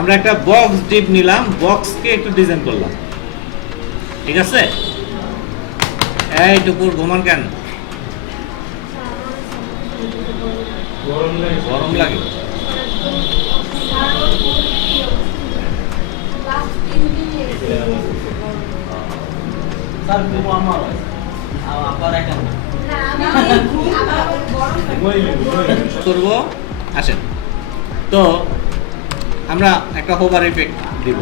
আমরা একটা box deep নিলাম, বক্সকে একটু ডিজাইন করলাম, ঠিক আছে? এই টুকুর ঘুমান কেন? গরম লাগে। করব, আসেন। তো আমরা একটা হোভার ইফেক্ট দিব,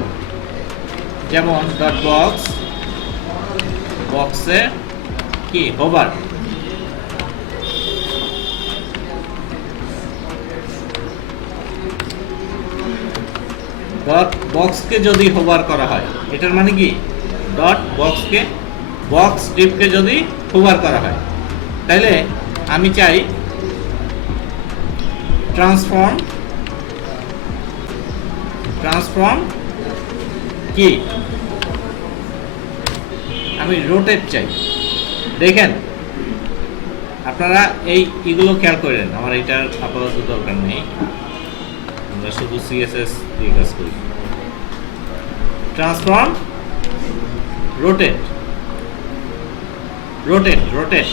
যেমন ডট বক্স, বক্সে কি হোভার, ডট বক্সকে যদি হোভার করা হয়, এটার মানে কি ডট বক্সকে, বক্স ডিপকে যদি হোভার করা হয়, তাহলে আমি চাই ট্রান্সফর্ম কি, আমি রোটেট চাই। দেখেন আপনারা এইগুলো খেয়াল করেন, আমার এটার আপাতত দরকার নেই, আমরা শুধু সিএসএস দিয়ে কাজ করি। ট্রান্সফর্ম রোটেট, রোটেট রোটেট,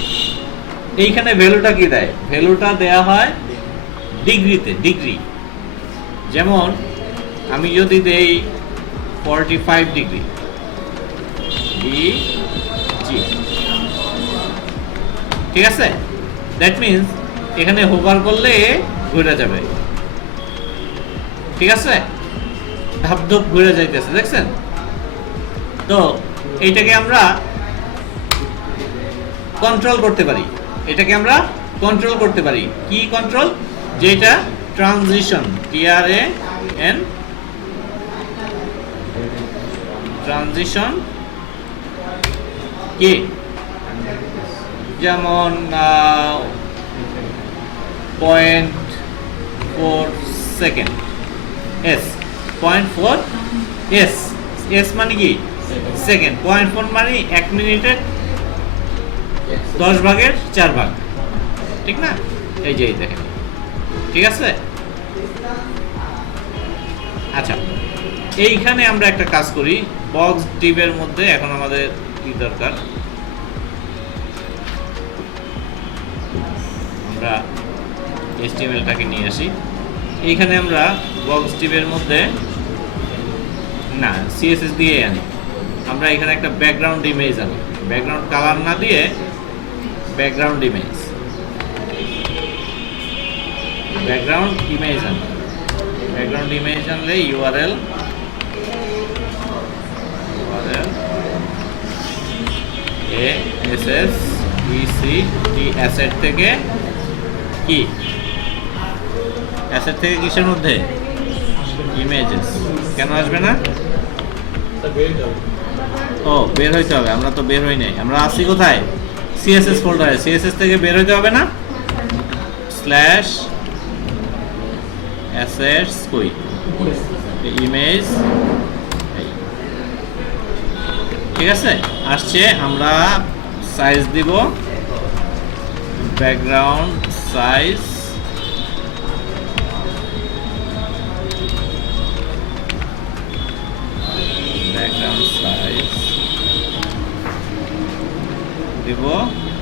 এইখানে ভ্যালুটা কি দেয়? ভ্যালুটা দেয়া হয় ডিগ্রিতে, ডিগ্রি। যেমন আমি যদি দেই 45 ডিগ্রি জি, ঠিক আছে? দ্যাট মিনস এখানে হোভার করলে ঘুরে যাবে, ঠিক আছে? ধাপ ধাপ ঘুরে যাইতেছে, দেখছেন? তো এইটাকে আমরা কন্ট্রোল করতে পারি, এটাকে আমরা কন্ট্রোল করতে পারি। কি কন্ট্রোল? যেটা ট্রানজিশন, TRAN, ট্রানজিশন কি, যেমন 0.4 সেকেন্ড, এস 0.4 এস, এস মানে কি সেকেন্ড, 0.4 মানে 1 মিনিটের 10 ভাগের 4 ভাগ, ঠিক না? এই যে দেখেন, ঠিক আছে? আচ্ছা, এইখানে আমরা একটা কাজ করি, বক্স ডিপের মধ্যে এখন আমাদের কি দরকার, আমরা HTML-টাকে নিয়ে আসি। এইখানে আমরা বক্স ডিপের মধ্যে না CSS দিয়ে আনি, আমরা এখানে একটা ব্যাকগ্রাউন্ড ইমেজ আনি, ব্যাকগ্রাউন্ড কালার না দিয়ে ব্যাকগ্রাউন্ড ইমেজ, ব্যাকগ্রাউন্ড ইমেজ আনি। ব্যাকগ্রাউন্ড ইমেজ আনলে URL অ্যাসেট থেকে কি, অ্যাসেট থেকে কিসের মধ্যে, ইমেজেস। কেন আসবে না? ও বের হইতে হবে, আমরা তো বের হই নাই, আমরা আসি কোথায়? CSS ফোল্ডারে। CSS থেকে বের হইতে হবে না? স্ল্যাশ অ্যাসেটস কই, ইমেজ, ঠিক আছে? আসছে, আমরা সাইজ দিব ব্যাকগ্রাউন্ড সাইজ, ব্যাকগ্রাউন্ড সাইজ দিব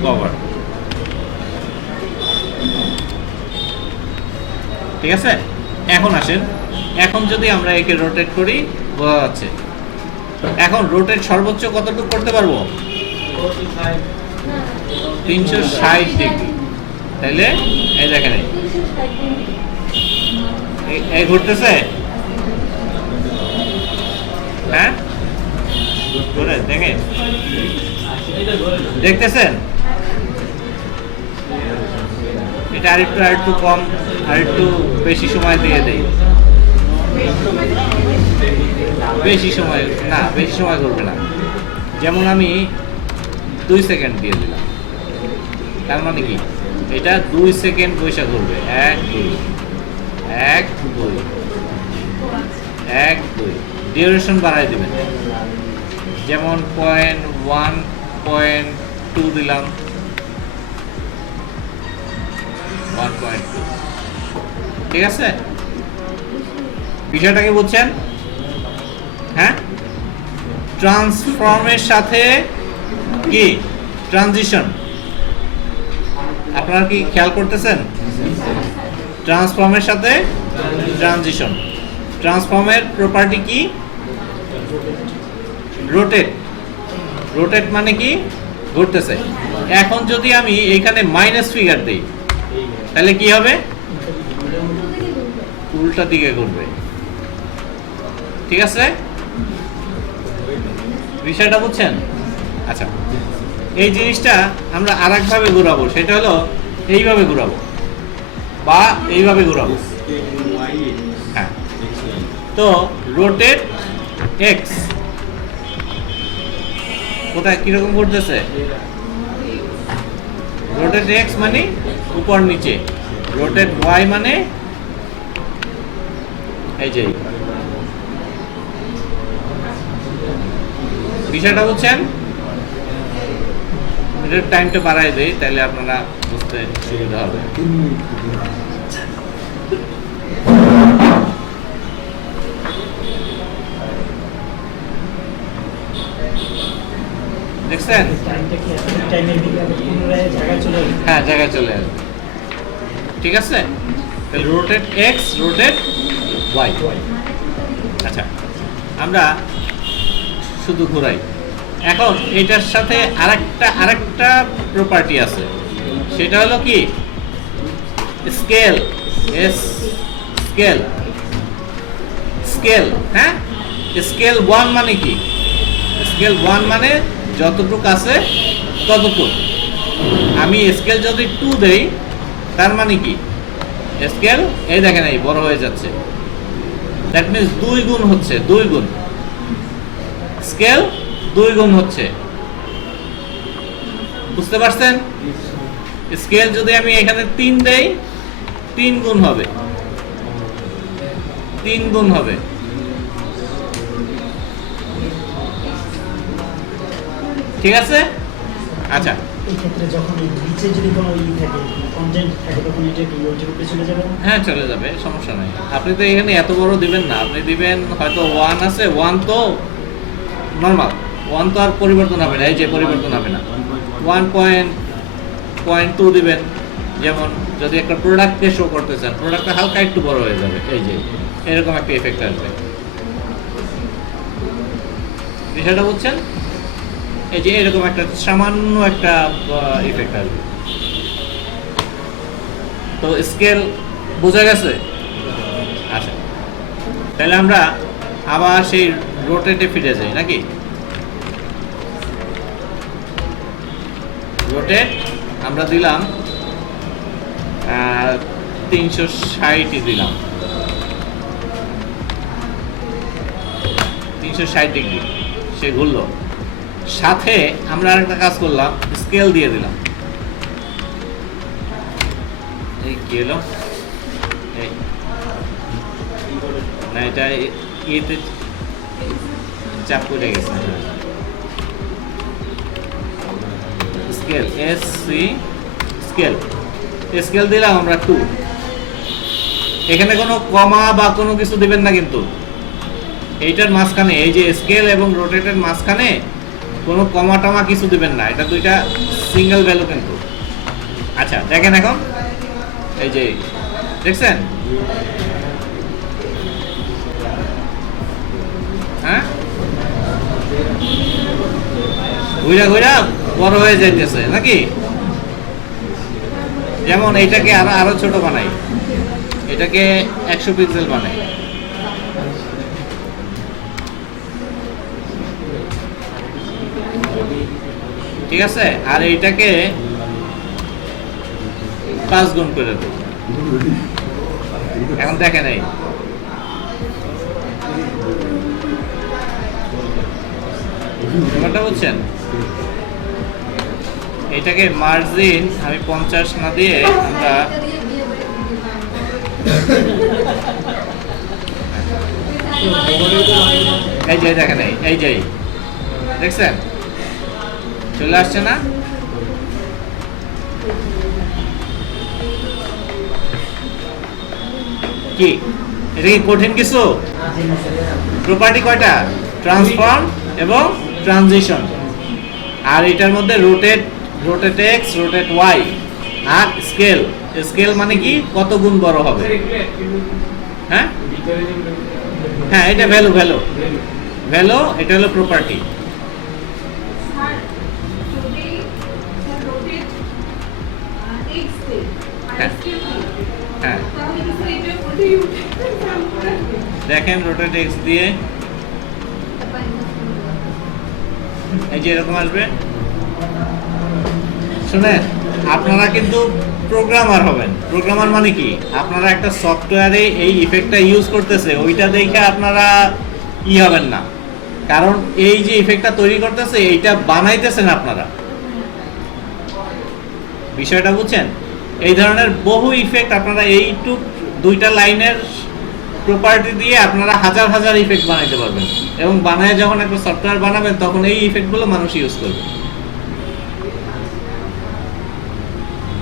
কভার, ঠিক আছে? এখন আসেন, এখন যদি আমরা একে রোটেট করি, বোঝা যাচ্ছে। এখন রোটেট সর্বোচ্চ কতটুকু করতে পারবো? 360 ডিগ্রি। তাইলে এই দেখেন, এই ঘুরতেছে, হ্যাঁ ঘুরে, দেখেন, দেখতেছেন? এটা আরেকটু কম, আরেকটু বেশি সময় দিয়ে দেই, বেশি সময় না, বেশি সময় করবে না। যেমন আমি 2 সেকেন্ড দিয়ে দিলাম, তার মানে কি এটা 2 সেকেন্ড পয়সা করবে, 1 2 1 2 1 2, ডিউরেশন বাড়াই দিবেন, যেমন 0.1 0.2 দিলাম, 1.2, ঠিক আছে? বিষয়টাকে বুঝছেন? হ্যাঁ, ট্রান্সফর্মের সাথে কি ট্রানজিশন, আপনারা কি খেয়াল করতেছেন? ট্রান্সফর্মের সাথে ট্রানজিশন। ট্রান্সফর্মের প্রপার্টি কি? রোটেট। রোটেট মানে কি? ঘুরতেছে। এখন যদি আমি এখানে মাইনাস ফিগার দিই তাহলে কি হবে? উল্টা দিকে ঘুরবে। ঠিক আছে, বিষয়টা বুঝছেন? আচ্ছা, এই জিনিসটা আমরা আরেকভাবে ঘোরাবো, সেটা হলো এইভাবে ঘোরাবো বা এইভাবে ঘোরাবো। হ্যাঁ, তো রোটেট এক্স কোথায় কিরকম ঘুরতেছে? রোটেট এক্স মানে উপর নিচে, রোটেট ওয়াই মানে এই যে। বিষয়টা বুঝছেন? এটার টাইমটা বাড়াই দেই তাহলে আপনারা বুঝতে সুবিধা হবে। দেখছেন? হ্যাঁ, জায়গায় চলে আসবে। ঠিক আছে, রোটেট এক্স, রোটেট ওয়াই। আচ্ছা, আমরা শুধু ঘোরাই। এখন এটার সাথে আরেকটা প্রপার্টি আছে, সেটা হলো কি? স্কেল। Scale, scale. হ্যাঁ, স্কেল 1 মানে কি? স্কেল 1 মানে যতটুকু আছে ততটুকু। আমি স্কেল যদি 2 দেই তার মানে কি? স্কেল এই দেখেন এই বড় হয়ে যাচ্ছে, দ্যাট মিন্স 2 গুণ হচ্ছে, 2 গুণ। স্কেল 2 গুণ হচ্ছে, বুঝতে পারছেন? স্কেল যদি আমি এখানে 3 দেই 3 গুণ হবে, 3 গুণ হবে। ঠিক আছে? আচ্ছা, এই ক্ষেত্রে যখন এই নিচে যদি কোনো থাকে কন্টেন্ট থাকে তখন এটা কি ওই রূপে চলে যাবে? হ্যাঁ, চলে যাবে, সমস্যা নাই। আপনি তো এখানে এত বড় দিবেন না, আপনি দিবেন হয়তো 1 আছে, 1 তো নরমাল, 1 তো আর পরিবর্তন হবে না, এই যে পরিবর্তন হবে না। 1.2 দিবেন, যেমন যদি একটা প্রোডাক্টকে শো করতে চান, প্রোডাক্টটা হালকা একটু বড় হয়ে যাবে, এই যে এরকম একটা এফেক্ট আসবে। বিষয়টা বুঝছেন? এই যে এরকম একটা সামান্য একটা ইফেক্ট আসবে। তো স্কেল বোঝা গেছে? আচ্ছা, তাহলে আমরা আবার সেই রোটেটে ফিরে যাই নাকি? রোটেট আমরা দিলাম 360 দিলাম, 360 ডিগ্রি সে ঘুরলো। সাথে আমরা আরেকটা কাজ করলাম, স্কেল দিয়ে দিলাম। এই কি হলো? এই না, এটা ইয়েতে চাপ পড়ে গেছে। স্কেল স্কেল স্কেল দিলাম আমরা 2। এখানে কোনো কমা বা কোনো কিছু দিবেন না, কিন্তু এইটার মাঝখানে এই যে স্কেল এবং রোটেটের মাঝখানে কোনো কমা টমা কিছু দিবেন না, এটা দুইটা সিঙ্গেল ভ্যালু কিন্তু। আচ্ছা, দেখেন এখন এই যে দেখছেন? হ্যাঁ, ঘুরা ঘুরা বড় হয়ে যাইতেছে নাকি? যেমন এইটাকে আরো ছোট বানাই, এটাকে 100 পিক্সেল বানাই। ঠিক আছে, আর এইটাকে 5 গুণ করে দেব। এখন দেখেন এই ব্যাপারটা বুঝছেন? এটাকে মার্জিন আমি 50 না দিয়ে আমরা এই যে দেখেন এই যে দেখছেন চলে আসছে না? কি এটা কি কঠিন কিছু? জি না স্যার। প্রপার্টি কয়টা? ট্রান্সফর্ম এবং ট্রানজিশন। আর এটার মধ্যে rotate, rotate X, rotate Y, আর স্কেল। স্কেল মানে কি? কত গুণ বড় হবে। হ্যাঁ হ্যাঁ, এটা ভ্যালু, ভ্যালু ভ্যালু, এটা হলো প্রপার্টি। স্যার যদি রোটেট এক্স দে আর হ্যাঁ। স্কেল হ্যাঁ তাহলে কি স্যার এটা ওটাই দেখেন, রোটেট এক্স দিয়ে এই যে এরকম আসবে। শুনেন, আপনারা কিন্তু প্রোগ্রামার হবেন। প্রোগ্রামার মানে কি? আপনারা একটা সফটওয়্যারে এই ইফেক্টটা ইউজ করতেছে, ওইটা দেখে আপনারা হবেন না। কারণ এই যে ইফেক্টটা তৈরি করতেছে, এইটা বানাইতেছেন আপনারা। বিষয়টা বুঝছেন? এই ধরনের বহু ইফেক্ট আপনারা এইটুক দুইটা লাইনের প্রপার্টি দিয়ে আপনারা হাজার হাজার ইফেক্ট বানাইতে পারবেন, এবং বানায় যখন একটা সফটওয়্যার বানাবেন তখন এই ইফেক্টগুলো মানুষ ইউজ করবে।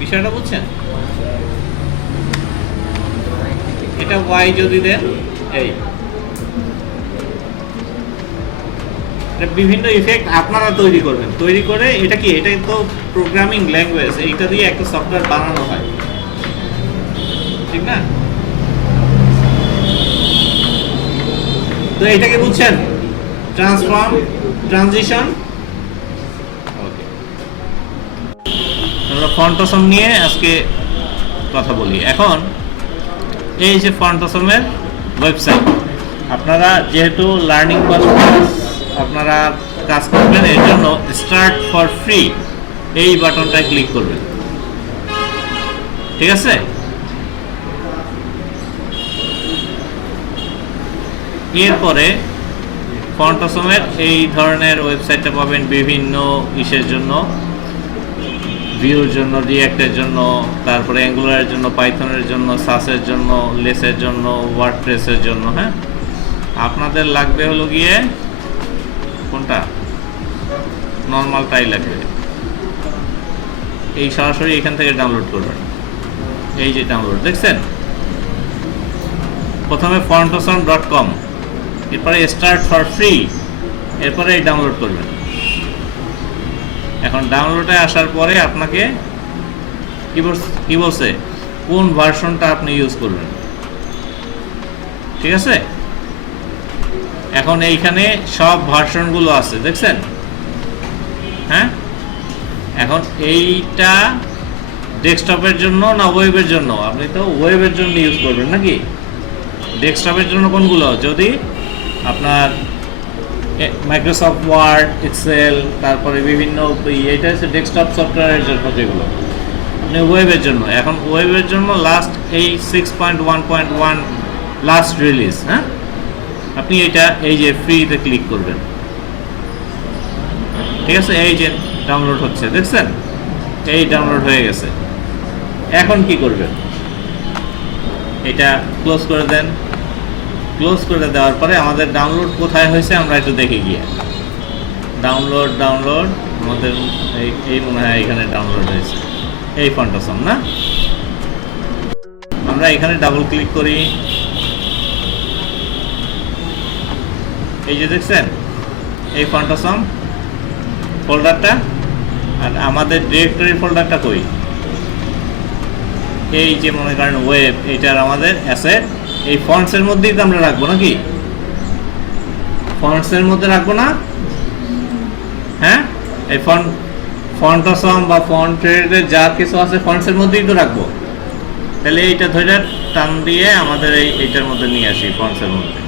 বিষয়টা বুঝছেন? এটা ওয়াই যদি দেন, এই বিভিন্ন ইফেক্ট আপনারা তৈরি করবেন। তৈরি করে এটা কি? এটা তো প্রোগ্রামিং ল্যাঙ্গুয়েজ, এইটা দিয়ে একটা সফটওয়্যার বানানো হয়, ঠিক না? তো এটাকে বুঝছেন? Transform, transition. ওকে, আমরা ফন্টসম নিয়ে আজকে কথা বলি। এখন এই যে ফন্টসমের ওয়েবসাইট, আপনারা যেহেতু লার্নিং পারপাস আপনারা কাজ করবেন, এর জন্য স্টার্ট ফর ফ্রি এই বাটনটায় ক্লিক করবেন, ঠিক আছে? এরপরে ফন্টসমের এই ধরনের ওয়েবসাইটটা পাবেন বিভিন্ন ইসের জন্য, ভিউর জন্য, রিঅ্যাক্টের জন্য, তারপরে অ্যাঙ্গুলারের জন্য, পাইথনের জন্য, সাসের জন্য, লেসের জন্য, ওয়ার্ডপ্রেসের জন্য। হ্যাঁ, আপনাদের লাগবে হলো গিয়ে কোনটা? নর্মালটাই লাগবে। এই সরাসরি এখান থেকে ডাউনলোড করবেন। এই যে ডাউনলোড দেখছেন, প্রথমে fontosom.com, এরপরে স্টার্ট ফর ফ্রি, এরপরে এই ডাউনলোড করবেন। এখন ডাউনলোডে আসার পরে আপনাকে কি বলছে? কোন ভার্সনটা আপনি ইউজ করবেন, ঠিক আছে? এখন এইখানে সব ভার্সনগুলো আছে, দেখছেন? হ্যাঁ, এখন এইটা ডেস্কটপের জন্য না ওয়েবের জন্য? আপনি তো ওয়েবের জন্য ইউজ করবেন নাকি? ডেস্কটপের জন্য কোনগুলো? যদি আপনার মাইক্রোসফট ওয়ার্ড, এক্সেল, তারপরে বিভিন্ন, এটা হচ্ছে ডেস্কটপ সফটওয়্যারের জন্য যেগুলো, আপনি ওয়েবের জন্য। এখন ওয়েবের জন্য লাস্ট এই 6.1.1 লাস্ট রিলিজ। হ্যাঁ, আপনি এটা এই যে ফ্রিতে ক্লিক করবেন, ঠিক আছে? এই যে ডাউনলোড হচ্ছে, দেখছেন? এই ডাউনলোড হয়ে গেছে। এখন কি করবেন? এটা ক্লোজ করে দেন। ক্লোজ করে দেওয়ার পরে আমাদের ডাউনলোড কোথায় হয়েছে আমরা একটু দেখে গিয়ে, ডাউনলোড আমাদের এই মনে হয় এখানে ডাউনলোড হয়েছে, এই ফন্টসম না? আমরা এখানে ডাবল ক্লিক করি, এই যে দেখছেন এই ফন্টসম ফোল্ডারটা, আর আমাদের ডিরেক্টরি ফোল্ডারটা কই? এই যে মনে করেন ওয়েব, এইটার আমাদের অ্যাসেট এই ফন্টসের মধ্যেই তো আমরা রাখবো নাকি? ফন্টসের মধ্যে রাখবো না? হ্যাঁ, এই ফন্টসম বা ফন্টের যা কিছু আছে ফন্টসের মধ্যেই তো রাখবো। তাহলে এইটা ধরে টান দিয়ে আমাদের এইটার মধ্যে নিয়ে আসি, ফন্টসের মধ্যে।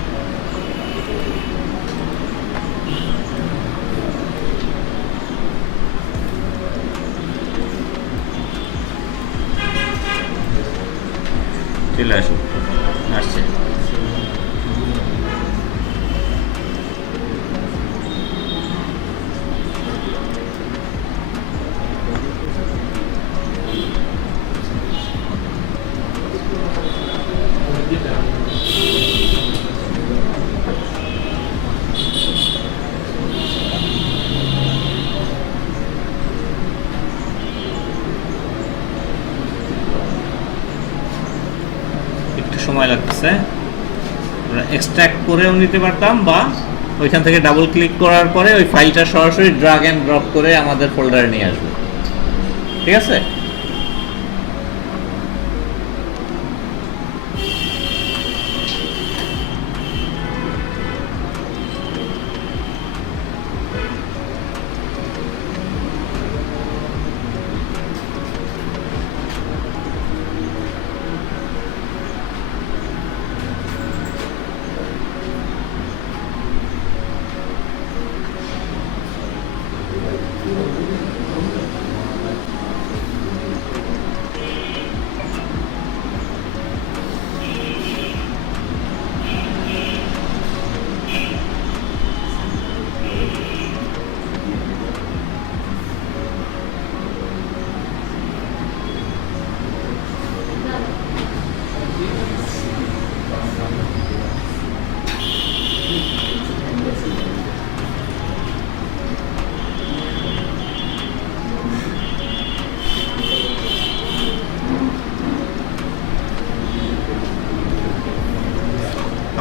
চলে আসুন, আসছে। একটু সময় লাগতেছে। আমরা এক্সট্রাক্ট করেও নিতে পারতাম, বা ওইখান থেকে ডাবল ক্লিক করার পরে ওই ফাইলটা সরাসরি ড্রাগ অ্যান্ড ড্রপ করে আমাদের ফোল্ডারে নিয়ে আসবে। ঠিক আছে?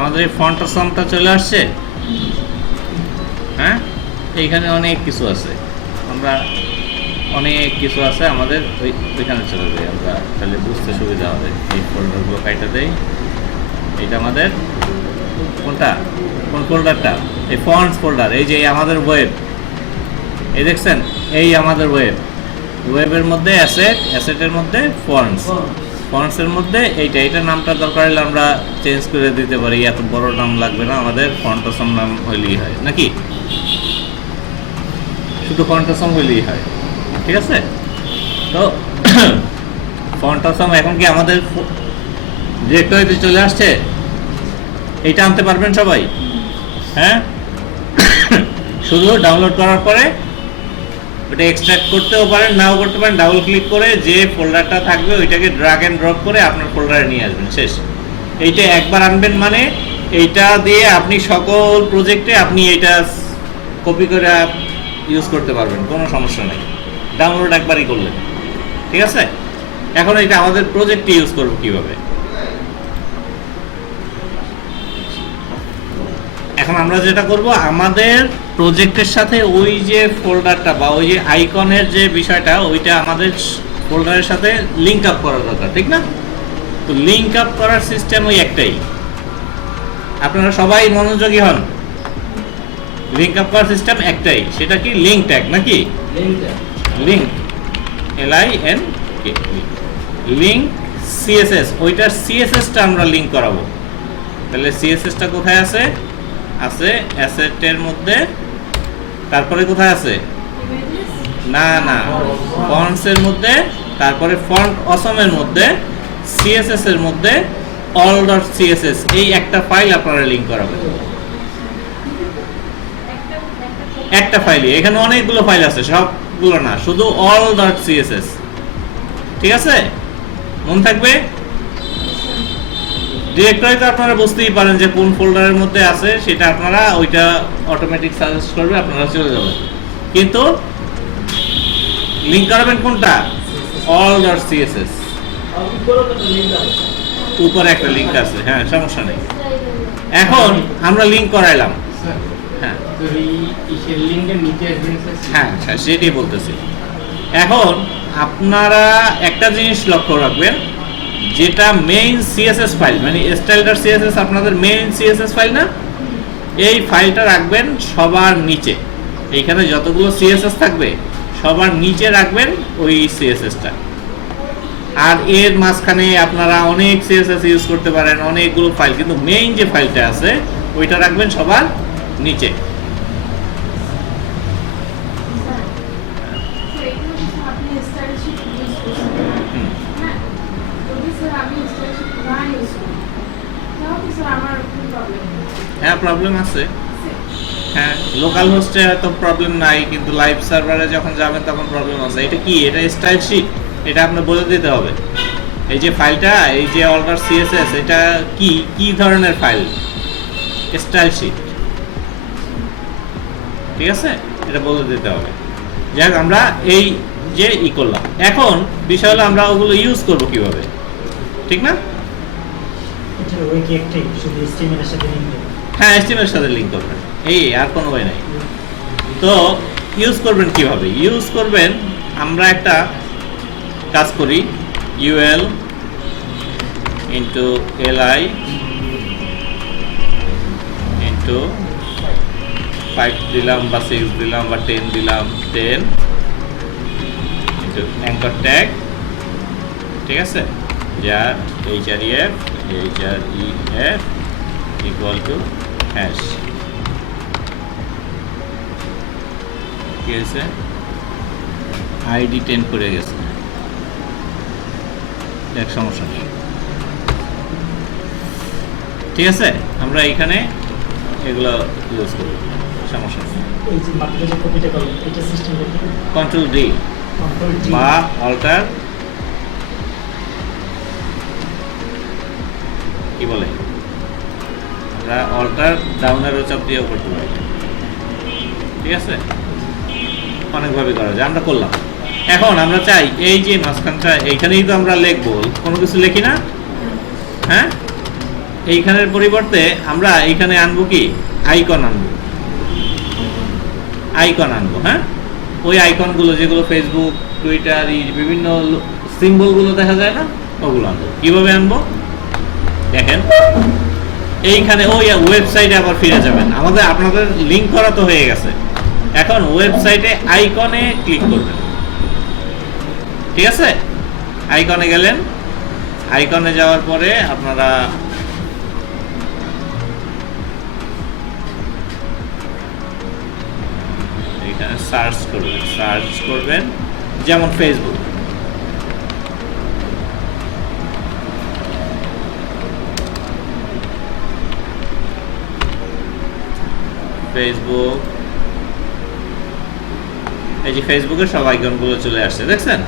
আমাদের এই ফন্ট অসমটা চলে আসছে। হ্যাঁ, এইখানে অনেক কিছু আছে, আমরা অনেক কিছু আছে আমাদের ওইখানে চলে যাই, আমরা তাহলে বুঝতে সুবিধা হবে। এই ফোল্ডারগুলো কাইটা দেই। এটা আমাদের কোনটা, কোন ফোল্ডারটা? এই ফন্টস ফোল্ডার। এই যে আমাদের ওয়েব, এই দেখছেন, এই আমাদের ওয়েবের মধ্যে অ্যাসেটের মধ্যে ফন্টস, ফন্টসের মধ্যে এইটার নামটা দরকার হলে আমরা চেঞ্জ করে দিতে পারি। এত বড় নাম লাগবে না, আমাদের ফন্ট অসম নাম হইলেই হয়, নাকি? শুধু ফন্ট অসম হইলেই হয়। ঠিক আছে? তো ফন্ট অসম এখন কি আমাদের ডিরেক্টরিতে চলে আসছে? এইটা আনতে পারবেন সবাই? হ্যাঁ, শুধু ডাউনলোড করার পরে ওটা এক্সট্রাক্ট করতেও পারেন, নাও করতে পারেন। ডাবল ক্লিক করে যে ফোল্ডারটা থাকবে ওইটাকে ড্রাগ অ্যান্ড ড্রপ করে আপনার ফোল্ডারে নিয়ে আসবেন, শেষ। এইটা একবার আনবেন মানে এইটা দিয়ে আপনি সকল প্রজেক্টে আপনি এইটা কপি করে ইউজ করতে পারবেন, কোনো সমস্যা নেই। ডাউনলোড একবারই করলেন, ঠিক আছে? এখন এটা আমাদের প্রজেক্টে ইউজ করব কিভাবে। এখন আমরা যেটা করব, আমাদের প্রজেক্টের সাথে ওই যে ফোল্ডারটা বা ওই যে আইকনের যে বিষয়টা, ওইটা আমাদের ফোল্ডারের সাথে লিঙ্ক আপ করা দরকার, ঠিক না? তো লিঙ্ক আপ করার সিস্টেম ওই একটাই, আপনারা সবাই মনোযোগী হন। লিঙ্ক আপ করার সিস্টেম একটাই, সেটা কি? লিঙ্ক ট্যাগ, নাকি? Link, LINK, link CSS। ওইটার CSS-টা আমরা লিঙ্ক করাবো। তাহলে CSS-টা কোথায় আছে? আছে অ্যাসেটের মধ্যে। তারপরে কোথায় আছে? না, ফন্টসের মধ্যে, তারপরে ফন্ট অসমের মধ্যে, CSS এর মধ্যে all.css। এই একটা ফাইল আপনারা লিঙ্ক করাবেন, একটা ফাইলই। এখানে অনেকগুলো ফাইল আছে, সবগুলো না, শুধু all.css। ঠিক আছে? মন থাকবে? ডিরেক্টরি তো আপনারা বুঝতেই পারেন যে কোন ফোল্ডারের মধ্যে আছে, সেটা আপনারা ওইটা অটোমেটিক সাজেস্ট করবে, আপনারা চলে যাবেন। কিন্তু লিঙ্ক করাবেন কোনটা? all.css। উপরে একটা লিঙ্ক আছে, হ্যাঁ, সমস্যা নেই। এখন আমরা লিঙ্ক করাইলাম, হ্যাঁ হ্যাঁ, সেটাই বলতেছি। এখন আপনারা একটা জিনিস লক্ষ্য রাখবেন, যেটা মেইন CSS ফাইল, মানে style.css আপনাদের মেইন CSS ফাইল না, এই ফাইলটা রাখবেন সবার নিচে। এইখানে যতগুলো CSS থাকবে সবার নিচে রাখবেন ওই CSS-টা। আর এর মাঝখানে আপনারা অনেক CSS ইউজ করতে পারেন, অনেকগুলো ফাইল, কিন্তু মেইন যে ফাইলটা আছে ওইটা রাখবেন সবার নিচে। হ্যাঁ, প্রবলেম আছে। হ্যাঁ, লোকাল হোস্টে হয়তো প্রবলেম নাই, কিন্তু লাইভ সার্ভারে যখন যাবেন তখন প্রবলেম আছে। এটা কি? এটা স্টাইল শিট, এটা আপনার বলে দিতে হবে। এই যে ফাইলটা, এই যে all.css, এটা কি ধরনের ফাইল? স্টাইল শিট, ঠিক আছে? এটা বলে দিতে হবে। যাক, আমরা এই যে করলাম, এখন বিষয় হলো আমরা ওগুলো ইউজ করবো কিভাবে, ঠিক না? এটার ওয়ে কি একটাই, শুধু HTML এর সাথে লিংক দেবে? হ্যাঁ HTML এর সাথে লিঙ্ক করবেন, এই আর কোনো ওয়ে নাই। তো ইউজ করবেন কিভাবে? ইউজ করবেন, আমরা একটা কাজ করি, UL ইন্টু LI ইন্টু 5 দিলাম বা 6 দিলাম বা 10 দিলাম, 10 ইন্টু অ্যাঙ্কর ট্যাগ, ঠিক আছে, যার href ইকুয়াল টু হ্যাশ। কি হয়েছে? ID 10 করে গেছে, এক সমস্যা নেই, ঠিক আছে। আমরা এখানে এগুলো ইউজ করব, সমস্যা নেই। এই যে মাত্র যে কপিটা করলেন এটা সিস্টেমটা কি? কন্ট্রোল D কন্ট্রোল টি বা অল্টার, কি বলে, আমরা অল্টার ডাউন অ্যারো চাপ দিয়েও করতে পারি, ঠিক আছে, অনেকভাবে করা যায়, আমরা করলাম। এখন আমরা চাই এই যে মাঝখানটা, এইখানেই তো আমরা লিখবো, কোনো কিছু লিখি না, হ্যাঁ, এইখানের পরিবর্তে আমরা এইখানে আনবো কি, আইকন আনবো, আইকন আনবো, হ্যাঁ, ওই আইকনগুলো যেগুলো ফেসবুক, টুইটার, এই বিভিন্ন সিম্বলগুলো দেখা যায় না, ওগুলো আনবো। কিভাবে আনবো দেখেন, এইখানে ওই ওয়েবসাইটে আবার ফিরে যাবেন, আপনাদের লিংক করা তো হয়ে গেছে, এখন ওয়েবসাইটে আইকনে ক্লিক করবেন, ঠিক আছে। আইকনে গেলেন, আইকনে যাওয়ার পরে আপনারা এখানে সার্চ করবেন, যেমন ফেসবুক, এই যে ফেসবুকের সব আইকনগুলো চলে আসছে, দেখছেন।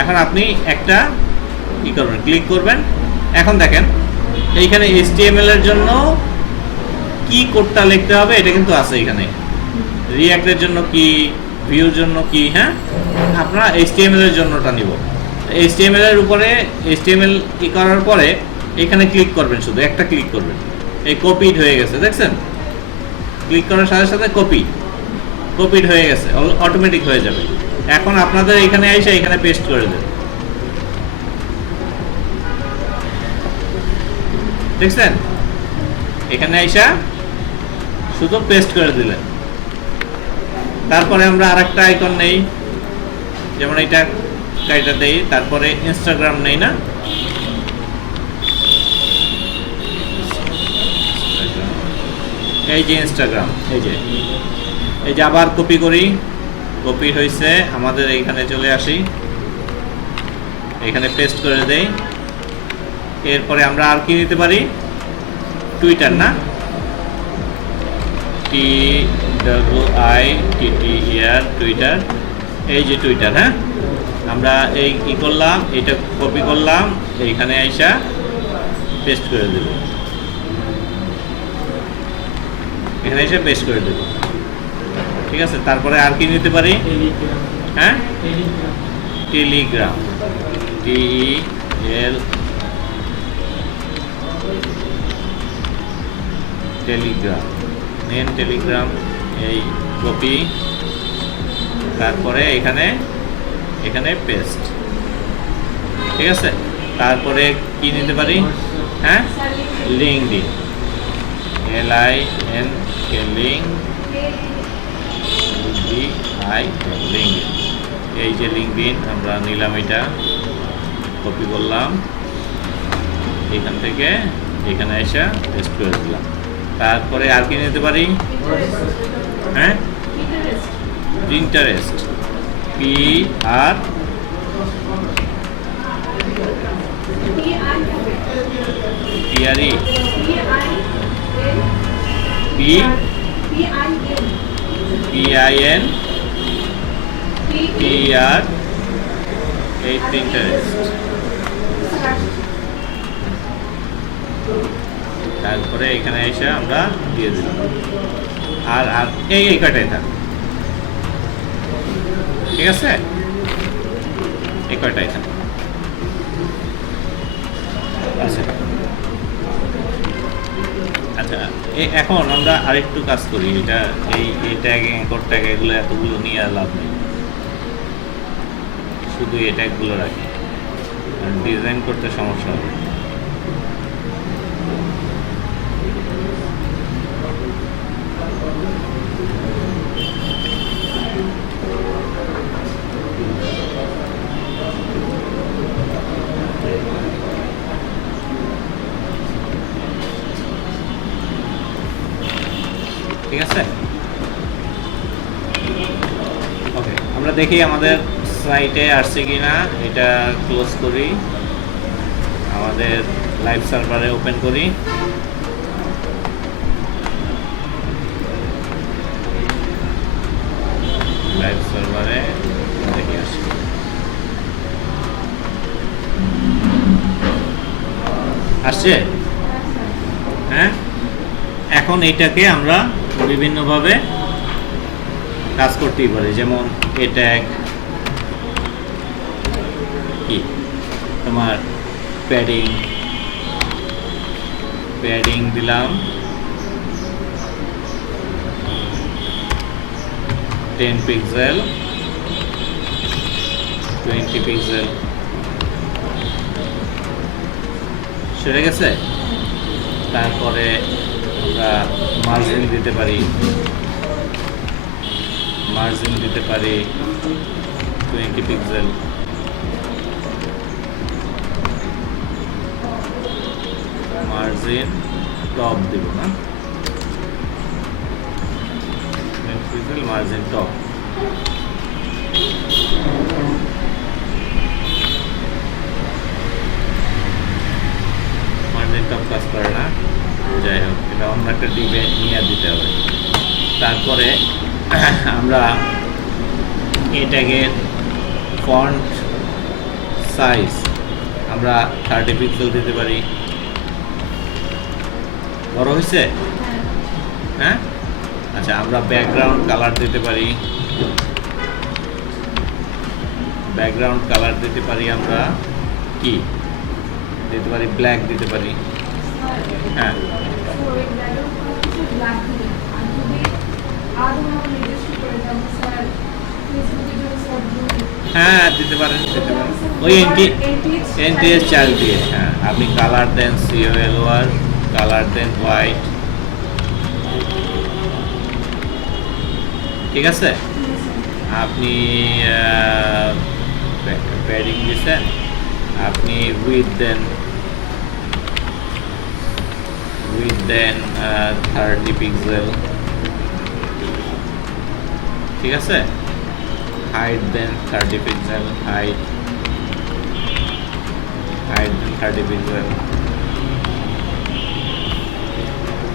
এখন আপনি একটা কি করবেন, ক্লিক করবেন। এখন দেখেন এইখানে HTML এর জন্য কি কোডটা লিখতে হবে এটা কিন্তু আছে এখানে, রিঅ্যাক্টের জন্য কি, ভিউর জন্য কি, হ্যাঁ, আমরা HTML এর জন্যটা নিব। HTML এর উপরে HTML কি করার পরে এখানে ক্লিক করবেন, শুধু একটা ক্লিক করবেন, এই কপিড হয়ে গেছে, দেখছেন, ক্লিক করার সাথে সাথে কপিড হয়ে গেছে, অটোমেটিক হয়ে যাবে। এখন আপনাদের এখানে এসে এখানে পেস্ট করে দেন, দেখছেন, এখানে এসে শুধু পেস্ট করে দিলেন। তারপরে আমরা আরেকটা আইকন নেই, যেমন এটা কাইটা দেই, তারপরে ইনস্টাগ্রাম নেই না, এই যে ইনস্টাগ্রাম, এই যে আবার কপি করি, কপি হয়েছে, আমাদের এইখানে চলে আসি, এখানে পেস্ট করে দেই। এরপরে আমরা আর কি নিতে পারি, টুইটার না, TWITTER, টুইটার, এই যে টুইটার, হ্যাঁ, আমরা এই কি করলাম, এটা কপি করলাম, এইখানে আইসা পেস্ট করে দেব, এখানে এসে পেস্ট করে দেব, ঠিক আছে। তারপরে আর কি নিতে পারি, হ্যাঁ, টেলিগ্রাম, টেলিগ্রাম নেন, টেলিগ্রাম, এই কপি, তারপরে এখানে পেস্ট, ঠিক আছে। তারপরে কি নিতে পারি, হ্যাঁ, লিঙ্কডিন, LINK, লিঙ্কডিন, এই যে লিঙ্কডিন আমরা নিলাম, এটা কপি করলাম, এখান থেকে এখানে এসে পেস্ট করে দিলাম। তারপরে আর কি নিতে পারি, হ্যাঁ, Pinterest, PR PRE PIN PR, এই পিন্টারেস্ট। তারপরে এখানে এসে আমরা দিয়ে দিলাম, আর এই কয়টাই থাক, ঠিক আছে, এই কয়টাই থাক, আচ্ছা। এখন আমরা আরেকটু কাজ করি, এটা এই ট্যাগ অ্যাঙ্কর ট্যাগ এগুলো এতগুলো নিয়ে আর লাভ নেই, শুধু এই ট্যাগগুলো রাখি, ডিজাইন করতে সমস্যা হবে। ঠিক আছে, ওকে। আমরা দেখি আমাদের সাইটে আসছে কিনা, এটা ক্লোজ করি, আমাদের লাইভ সার্ভারে ওপেন করি। লাইভ সার্ভারে দেখি আসছে, আসছে, হ্যাঁ। এখন এইটাকে আমরা বিভিন্নভাবে কাজ করতেই পারি, যেমন এ ট্যাগ কি তোমার প্যাডিং দিলাম 10 পিক্সেল 20 পিক্সেল, সেরে গেছে। তারপরে আমরা মার্জিন দিতে পারি 20 পিক্সেল, মার্জিন টপ দিব না, 20 pixel margin top. Margin top কাজ করে না, যাই হোক, এটা অন্য একটা ডিবে নিয়ে দিতে হবে। তারপরে আমরা এটাকে ফন্ট সাইজ আমরা 30 পিক্সেল দিতে পারি। বড় হয়েছে, হ্যাঁ। আচ্ছা, আমরা ব্যাকগ্রাউন্ড কালার দিতে পারি, আমরা কি দিতে পারি, ব্ল্যাক দিতে পারি, হ্যাঁ। হ্যাঁ, দিতে পারেন। ওই এনটিএস চার্জ দিয়ে, হ্যাঁ, আপনি কালার দেন COLOR, কালার দেন হোয়াইট, ঠিক আছে। আপনি প্যাডিং দিচ্ছেন, আপনি উইথ দেন 30 পিক্সেল, ঠিক আছে। হাইট দেন 30 পিক্সেল, হাইট দেন 30 পিক্সেল,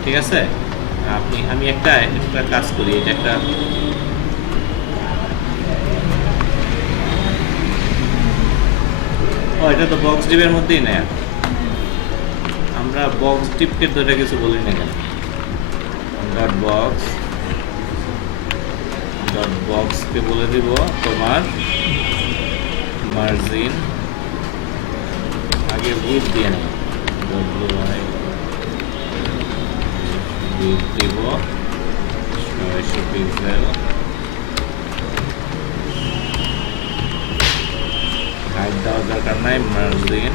ঠিক আছে। আমি একটা কাজ করি, এটা একটা এটা তো বক্স টিপের মধ্যেই নেয়, আমরা বক্স টিপকে তো এটা কিছু বলি না কেন। ডট বক্সকে বলে দিব তোমার মার্জিন, আগে উইথ দিয়ে নেব, উইথ দিব 900 পিক্সেল, হাইট দেওয়ার দরকার নাই, মার্জিন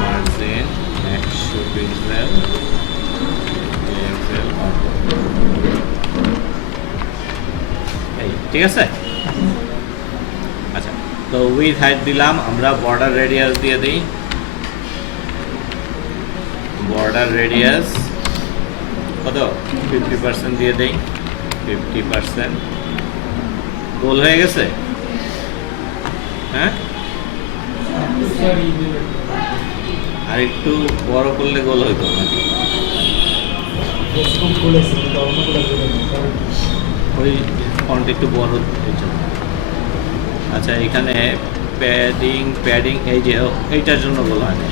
100 পিক্সেল, ঠিক আছে। আচ্ছা, তো উইথ হাইট দিলাম, আমরা বর্ডার রেডিয়াস দিয়ে দিই, বর্ডার রেডিয়াস কত 50% দিয়ে দেই, 50%। গোল হয়ে গেছে, হ্যাঁ। আর একটু বড় করলে গোল হইতো নাকি, ওই ফন্ট একটু বড় হয়েছে। আচ্ছা, এখানে প্যাডিং এই যে এইটার জন্য গোল হয় না,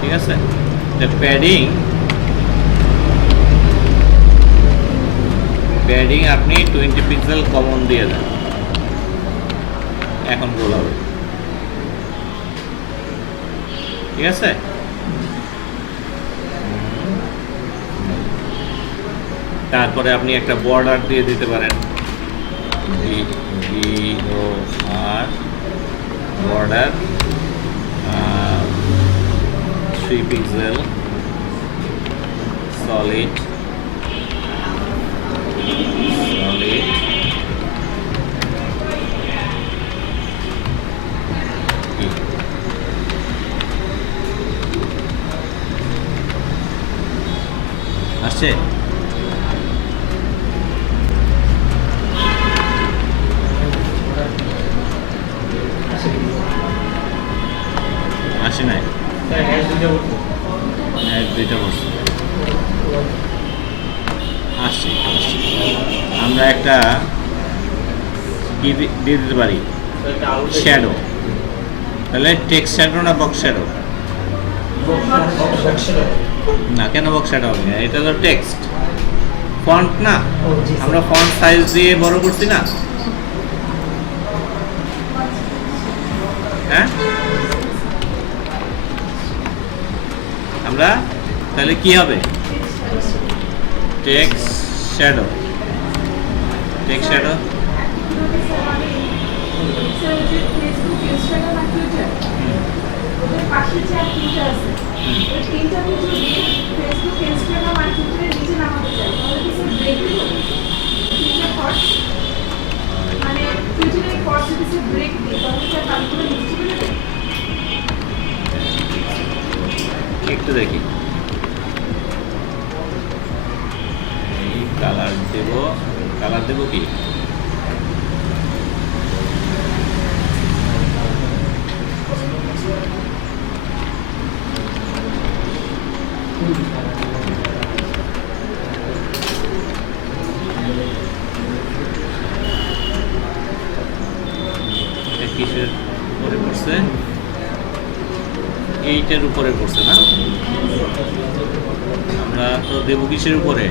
ঠিক আছে। প্যাডিং আপনি 20 পিক্সেল কমন দিয়ে দেন, এখন গোল হবে। ঠিক আছে? তারপরে আপনি একটা বর্ডার দিয়ে দিতে পারেন, BOR বর্ডার 3 পিক্সেল সলিড আসছে? আসে নাই? এক দুইটা বস্তু আসছে। আমরা একটা কি দিয়ে দিতে পারি, শ্যাডো। তাহলে টেক্সট শ্যাডো না বক্স শ্যাডো? না, কেন বক্স শ্যাডো হবে না? এটা তো টেক্সট, ফন্ট না। আমরা ফন্ট সাইজ দিয়ে বড় করছি না? হ্যাঁ, আমরা তাহলে কি হবে? Text shadow. টেক্সট শ্যাডো পাশে যে তিনটা আছে, ওই তিনটা যদি ফেসবুক, ইনস্টাগ্রাম আর টুইটারের নিচে নামাতে চাই, তাহলে কি স্যার ব্রেক দিব? তিনটা থট মানে টুইটারের পর যদি স্যার ব্রেক দিই, তাহলে স্যার তারপরে নিচে চলে যাবে? একটু দেখি, এই কালার দেব কি? এটা কিসের উপরে পড়ছে? এইটার উপরে পড়ছে না? আমরা তো দেবো কিসের উপরে?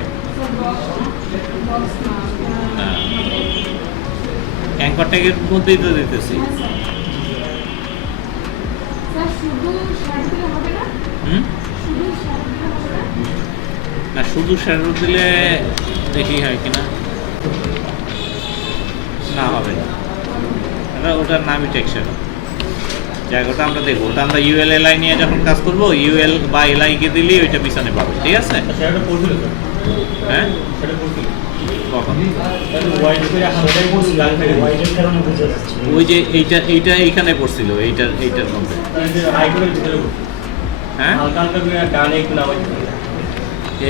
অ্যাঙ্কর ট্যাগের মধ্যেই তো দিতেছি। স্যার শুধু শ্যাডো দিলে হবে না? শুধু শ্যাডো দিলে হবে না? না, শুধু শ্যাডো দিলে দেখি হয় কিনা। না, হবে না। ওটার নামই টেক্সট শ্যাডো। জায়গাটা আমরা দেখবো, ওটা আমরা ইউএল এলআই নিয়ে যখন কাজ করবো, ইউএল বা এলআই কে দিলেই ওইটা পিছনে পাবে। ঠিক আছে? হ্যাঁ, কখন? ওই যে এইটা এইখানে পড়ছিল, এইটার মধ্যে। হ্যাঁ,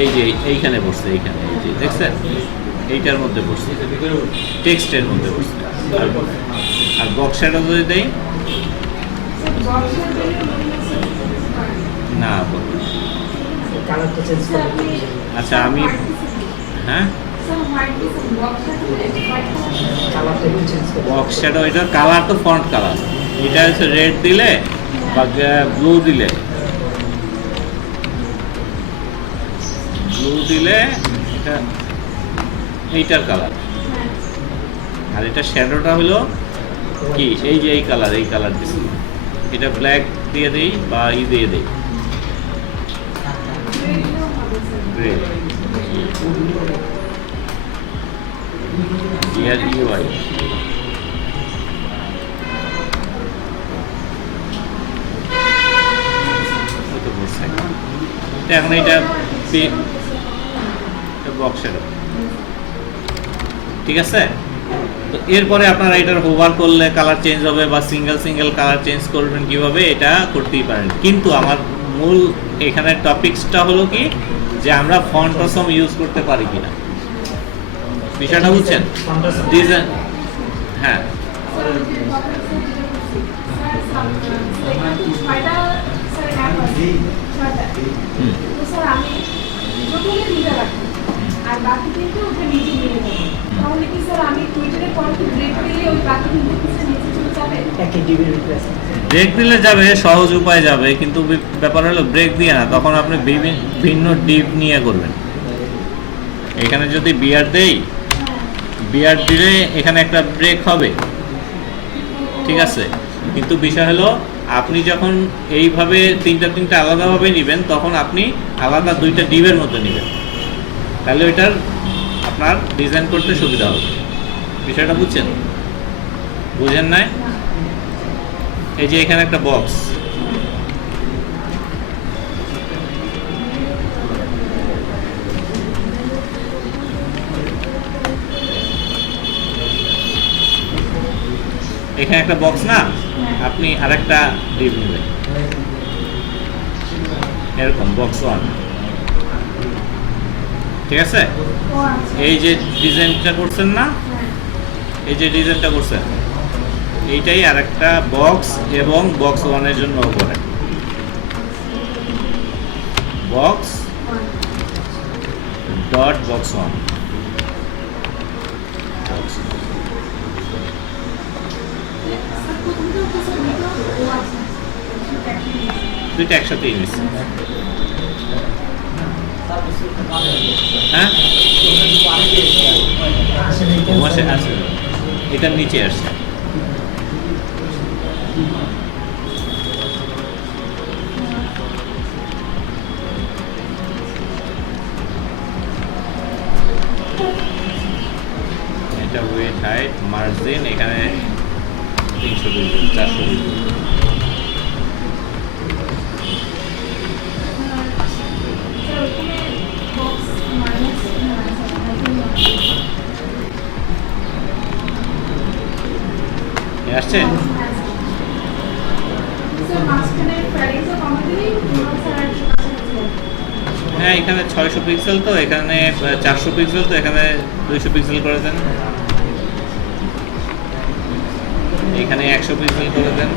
এই যে এইখানে পড়ছে, এইখানে এই যে দেখছেন, এইটার মধ্যে পড়ছে, টেক্সটের মধ্যে পড়ছে। আর বক্স শ্যাডো যদি দেই, না আচ্ছা আমি হ্যাঁ, বক্স শ্যাডো এটার কালার তো ফন্ট কালার। এটা হচ্ছে রেড দিলে বা ব্লু দিলে এটা এইটার কালার। আর এটা শ্যাডোটা হলো কি, এই যে এই কালার দিচ্ছি। এটা ব্ল্যাক দিয়ে দিই বা দিয়ে দিই, গ্রে, GREY। এখন এটা বক্স শ্যাডো। ঠিক আছে? তো এরপরে আপনারা এটার হোভার করলে কালার চেঞ্জ হবে, বা সিঙ্গেল কালার চেঞ্জ করবেন কিভাবে, এটা করতেই পারেন। কিন্তু আমার মূল এখানে টপিকসটা হলো কি, যে আমরা ফন্ট অসম ইউজ করতে পারি কিনা, বিষয়টা বুঝছেন? ডিজাইন, হ্যাঁ, আর বাকি কিন্তু ওটা নিচে নিয়ে নেব, তাহলে কি স্যার আমি টুইটারে পরে ব্রেক দিলে ওই বাকি কিন্তু নিচে চলে যাবে? ব্রেক দিলে যাবে, সহজ উপায় যাবে, কিন্তু ব্যাপার হলো ব্রেক দিয়ে না, তখন আপনি ভিন্ন ডিপ নিয়ে করবেন। এখানে যদি বিয়ার দেই, বিয়ার দিলে এখানে একটা ব্রেক হবে, ঠিক আছে? কিন্তু বিষয় হলো আপনি যখন এইভাবে তিনটা আলাদাভাবে নেবেন তখন আপনি আলাদা দুইটা ডিবের মতো নেবেন, তাহলে ওইটার আপনার ডিজাইন করতে সুবিধা হবে। বিষয়টা বুঝছেন? বুঝেন নাই? এই যে এখানে একটা বক্স, এখানে একটা বক্স না, আপনি আরেকটা ডিপ নেবেন এরকম বক্স 1, ঠিক আছে? ও আচ্ছা। এই যে ডিজাইনটা করছেন না, হ্যাঁ। এই যে ডিজাইনটা করছেন এইটাই আরেকটা বক্স, এবং বক্স 1 এর জন্য করে বক্স ডট বক্স 1। স্যার প্রথমটা হচ্ছে স্যার দুটো ও আচ্ছা সেটা একসাথে। দুইটা একসাথে নিচ্ছি। হ্যাঁ আসলে বসে আছে, এটার নিচে আসছে। এটা ওয়েট হাইট মার্জিন এখানে 320 420। স্যার ওখানে বক্স মাইনাস আসছে? স্যার মাঝখানে প্যারিংটা কমে দিলেই স্যার একটু কাছাকাছি হবে। হ্যাঁ এখানে 600 পিক্সেল তো, এখানে 400 পিক্সেল তো, এখানে 200 পিক্সেল করে দেন, এখানে 100 পিক্সেল করে দেন।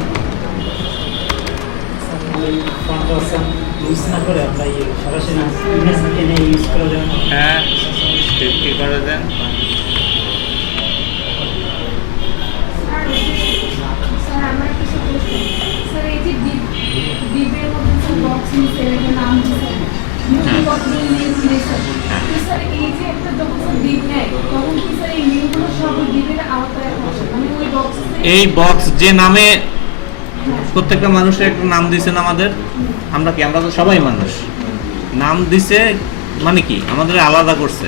ইউজ না করে আমরা সরাসরি ইমেজ এনে ইউজ করে দেবো। হ্যাঁ 50 করে দেন। স্যার আমার কিছু প্রশ্ন, স্যার এই যে ডিবের মধ্যে স্যার বক্স নিচে একটা নাম দিয়েছে নিউ কতগুলো নেম দিয়েছে, তো স্যার এই যে একটা যখন স্যার ডিব নেয় তখন কি স্যার এই নিউগুলো সব ডিবের আওতায় আসে, মানে ওই বক্স এই বক্স যে নামে প্রত্যেকটা মানুষের একটা নাম দিয়েছেন আমাদের, আমরা কি, আমরা তো সবাই মানুষ, নাম দিছে মানে কি আমাদের আলাদা করছে।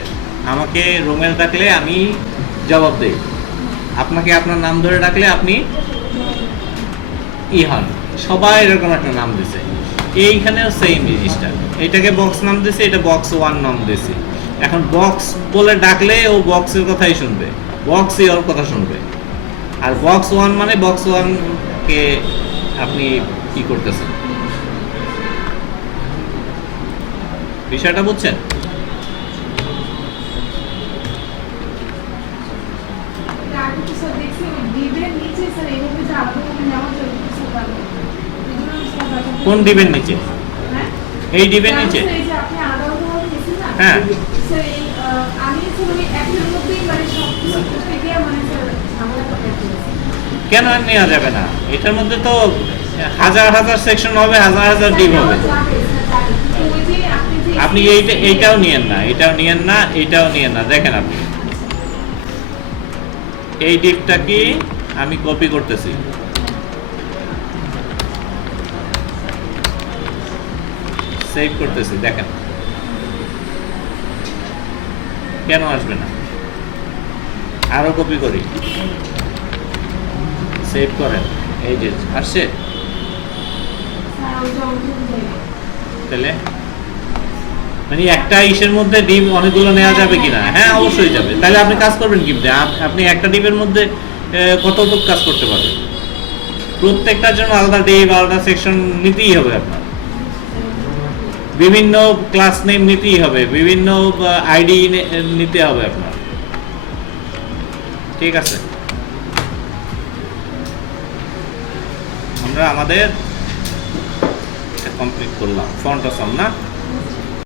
আমাকে রোমেল ডাকলে আমি জবাব দেই, আপনাকে আপনার নাম ধরে ডাকলে আপনি হন, সবাই এরকম একটা নাম দিছে। এইখানেও সেম জিনিসটা, এটাকে বক্স নাম দিছে, এটা বক্স 1 নাম দিছে। এখন বক্স বলে ডাকলে ও বক্সের কথাই শুনবে, বক্সই ওর কথা শুনবে। আর বক্স 1 মানে বক্স 1 কে আপনি কি করতেছেন, বিষয়টা বুঝছেন? আগে তো স্যার দেখছি ওই ডিবের নিচে স্যার এইভাবে যে আলাদাভাবে নেওয়া যায় স্যার তাহলে এই জন্য আমি স্যার ব্যাপারটা- কোন ডিবের নিচে? হ্যাঁ এই ডিবের নিচে? স্যার, এই যে আপনি আলাদাভাবে নিয়েছেন না, হ্যাঁ। স্যার এই, আমি স্যার ওই একের মধ্যেই মানে সব কিছু করতে গিয়ে মানে স্যার ঝামেলাটা পেয়ে গেছি। কেন আর নেওয়া যাবে না? এটার মধ্যে তো হাজার হাজার সেকশন হবে, হাজার হাজার ডিপ হবে। আপনি এইটাও নিয়েন না, এটাও নিয়েন না, এইটাও নিয়েন না। দেখেন আপনি এই ডিপটা কি আমি কপি করতেছি, সেভ করতেছি, দেখেন কেন আসবে না? আরো কপি করি, সেভ করেন, এই যে আসছে। তাহলে মানে একটা ইসের মধ্যে ডিপ অনেকগুলো নেওয়া যাবে কিনা? হ্যাঁ অবশ্যই যাবে। তাহলে আপনি কাজ করবেন কি? আপনি একটা ডিপের মধ্যে কতটুকু কাজ করতে পারবেন? প্রত্যেকটার জন্য আলাদা ডিপ, আলাদা সেকশন নিতেই হবে আপনার, বিভিন্ন ক্লাস নেম নিতেই হবে, বিভিন্ন আইডি নিতে হবে আপনার, ঠিক আছে? আমরা আমাদের কমপ্লিট করলাম। ফন্ট অসম না?